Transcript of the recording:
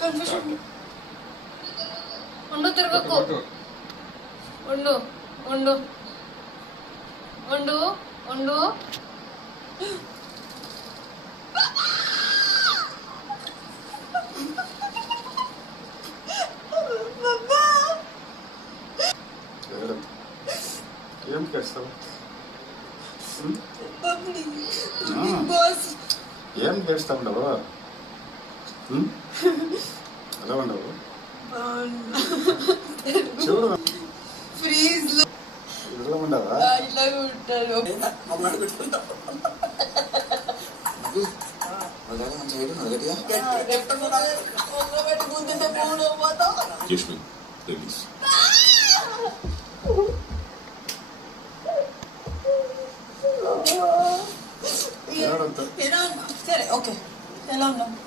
confusion ఉండు తిరగకు ఉండు ఉండు ఉండు ఉండు ఏం చేస్తావు ఏం చేస్తా ఉండవు ఎలా ఉండవు చూడు ఫ్రీజ్ లో ఇలా ఉండవా ఇలా ఉంటారు సరే ఓకే ఎలా ఉన్నావు